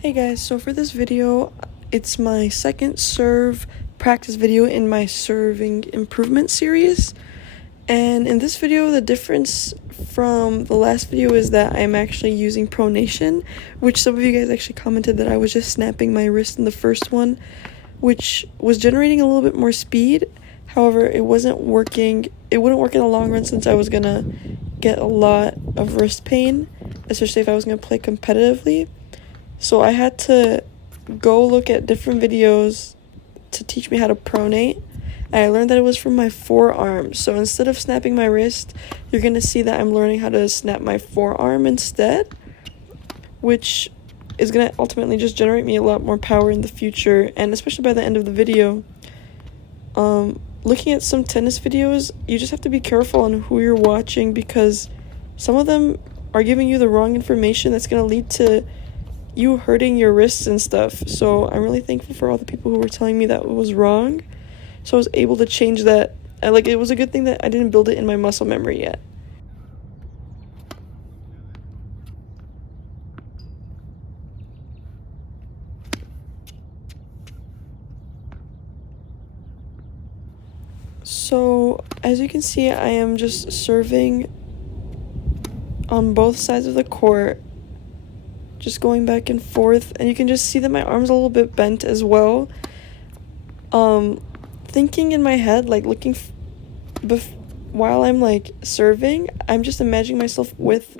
Hey guys, so for this video, it's my second serve practice video in my serving improvement series. And in this video, the difference from the last video is that I'm actually using pronation, which some of you guys actually commented that I was just snapping my wrist in the first one, which was generating a little bit more speed. However, it wasn't working. It wouldn't work in the long run since I was gonna get a lot of wrist pain, especially if I was gonna play competitively. So I had to go look at different videos to teach me how to pronate. And I learned that it was from my forearm. So instead of snapping my wrist, you're going to see that I'm learning how to snap my forearm instead, which is going to ultimately just generate me a lot more power in the future. And especially by the end of the video, looking at some tennis videos, you just have to be careful on who you're watching because some of them are giving you the wrong information that's going to lead to you hurting your wrists and stuff. So I'm really thankful for all the people who were telling me that it was wrong. So I was able to change that. It was a good thing that I didn't build it in my muscle memory yet. So as you can see, I am just serving on both sides of the court, just going back and forth, and you can just see that my arm's a little bit bent as well. Thinking in my head, while I'm serving, I'm just imagining myself with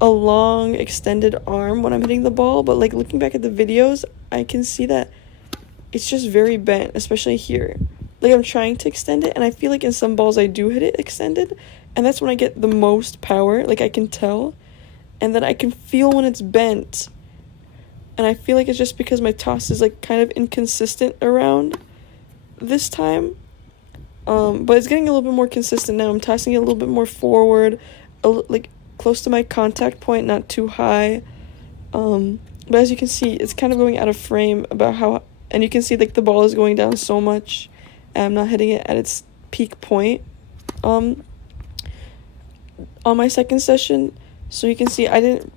a long extended arm when I'm hitting the ball, but looking back at the videos, I can see that it's just very bent, especially here. I'm trying to extend it, and I feel like in some balls I do hit it extended, and that's when I get the most power. I can tell, and then I can feel when it's bent, and I feel like it's just because my toss is kind of inconsistent around this time, but it's getting a little bit more consistent now. I'm tossing it a little bit more forward, close to my contact point, not too high, but as you can see, it's kind of going out of frame and you can see the ball is going down so much, and I'm not hitting it at its peak point on my second session. So you can see I didn't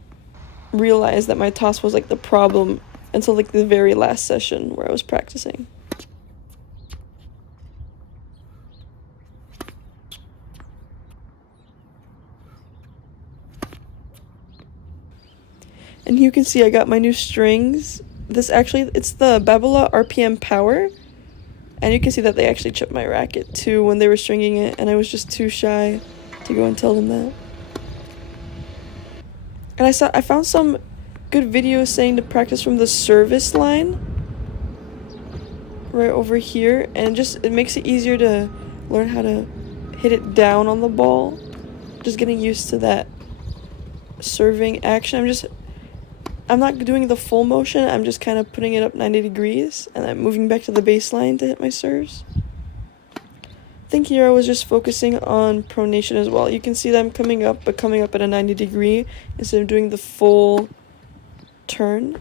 realize that my toss was the problem until the very last session where I was practicing. And you can see I got my new strings. It's the Babala RPM Power. And you can see that they actually chipped my racket too when they were stringing it, and I was just too shy to go and tell them that. And I found some good videos saying to practice from the service line right over here, and it makes it easier to learn how to hit it down on the ball. Just getting used to that serving action. I'm not doing the full motion, I'm just kind of putting it up 90 degrees, and I'm moving back to the baseline to hit my serves. I think here I was just focusing on pronation as well. You can see that I'm coming up at a 90 degree instead of doing the full turn.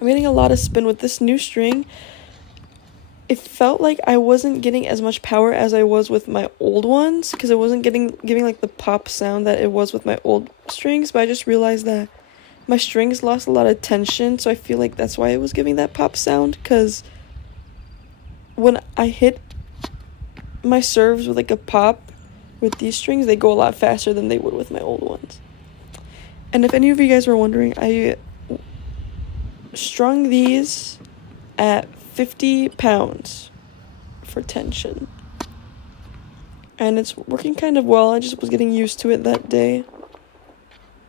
I'm getting a lot of spin with this new string. It felt like I wasn't getting as much power as I was with my old ones because it wasn't giving the pop sound that it was with my old strings, but I just realized that my strings lost a lot of tension, so I feel like that's why it was giving that pop sound, because when I hit my serves with a pop with these strings, they go a lot faster than they would with my old ones. And if any of you guys were wondering, I strung these at 50 pounds for tension, and it's working kind of well. I just was getting used to it that day.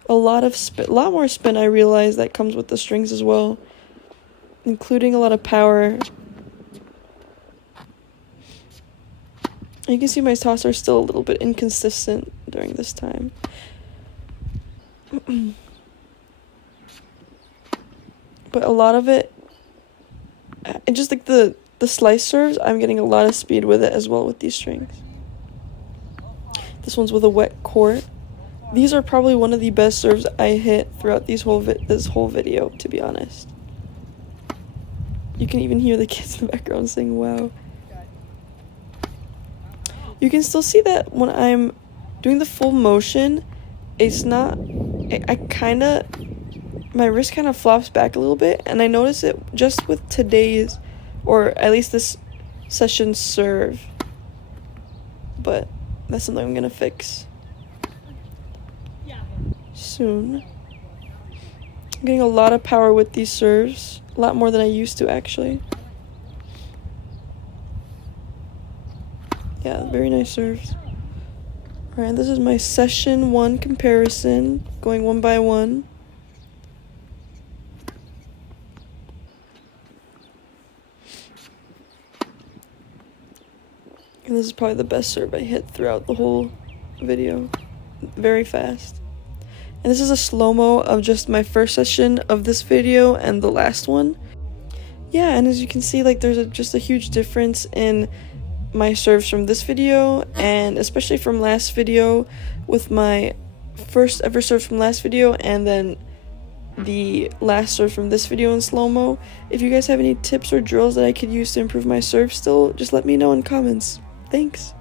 A lot more spin I realized that comes with the strings as well, including a lot of power. You can see my toss are still a little bit inconsistent during this time. But a lot of it, and just the slice serves, I'm getting a lot of speed with it as well with these strings. This one's with a wet court. These are probably one of the best serves I hit throughout this whole video, to be honest. You can even hear the kids in the background saying wow. You can still see that when I'm doing the full motion, it's not my wrist kind of flops back a little bit, and I notice it just with today's, or at least this session's serve. But that's something I'm gonna fix soon. I'm getting a lot of power with these serves, a lot more than I used to actually. Yeah, very nice serves. Alright, this is my session 1 comparison, going one by one. And this is probably the best serve I hit throughout the whole video. Very fast. And this is a slow-mo of just my first session of this video and the last one. Yeah, and as you can see, like, there's just a huge difference in my serves from this video, and especially from last video, with my first ever serve from last video and then the last serve from this video in slow-mo. If you guys have any tips or drills that I could use to improve my serve still, just let me know in comments. Thanks.